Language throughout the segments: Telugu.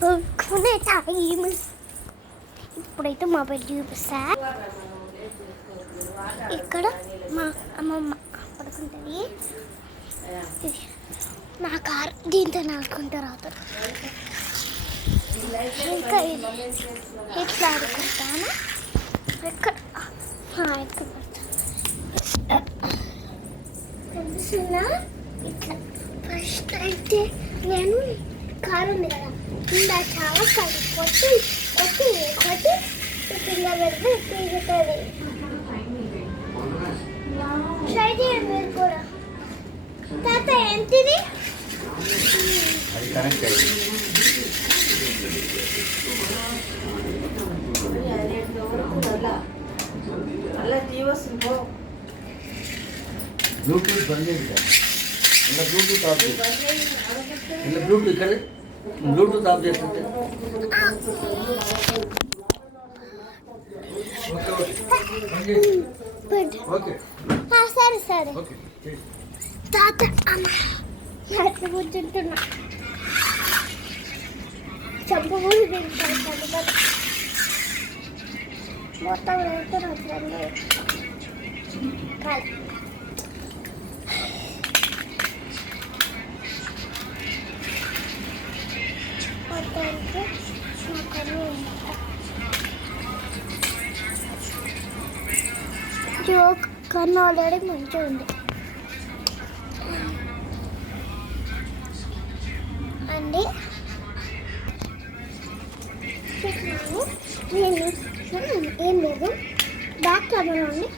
పడుకునే టైం. ఇప్పుడైతే మా బెడ్ చూపిస్తా. ఇక్కడ మా అమ్మమ్మ పడుకుంటుంది. నా కారు దీంతో నాడుకుంటూ రాదు. ఇంకా ఇట్లా ఆడుకుంటాను. ఎక్కడ తెలుసునా? ఇట్లా ఫస్ట్ అయితే నేను కారు ఉంది కదా, ఇంకా చాలా కాదు కొట్టి కొట్టి కొట్టి కింద పెడితే తిరుగుతుంది. ట్రై చేయండి మీరు కూడా. తాత ఎంతది? బ్లూటూత్ బంద్ చేయండి. ఇలా బ్లూటూత్ ఆఫ్ చేయండి. ఇలా బ్లూటూత్ ఇక్కడ బ్లూటూత్ ఆఫ్ చేస్తుంటే సరే సరే తాత అమ్మ కూర్చుంటున్నా. చంపు మొత్తం కాదు. మొత్తానికి జోక్ కన్నా ఆల్రెడీ మంచిగా ఉంది అండి. నేను ఏం లేదు, బ్యాక్ కెమెరా ఉంది,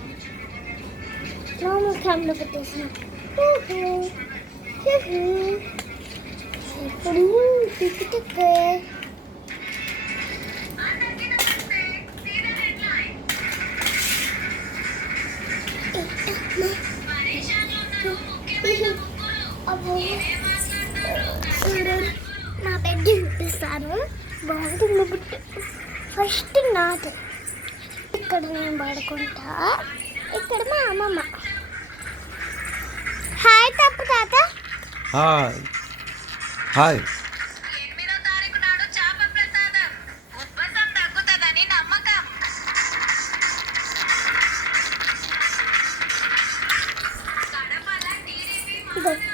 నార్మల్ కెమెరా పెట్టేసిన. ఇప్పుడు టిక్ టిక్ నా బెడ్ చూపిస్తాను. బాగుంటుంది బుట్ట. ఫస్ట్ నాది. ఇక్కడ నేను పడుకుంటా, ఇక్కడ మా అమ్మమ్మ. హాయ్ తప్పు తాత. Hi hi.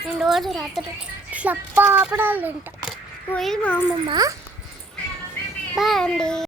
నేను రోజు రాత్రి ఇట్లా పాపడాలు తింటా. పోయి మా అమ్మమ్మ. బాయ్ అండి.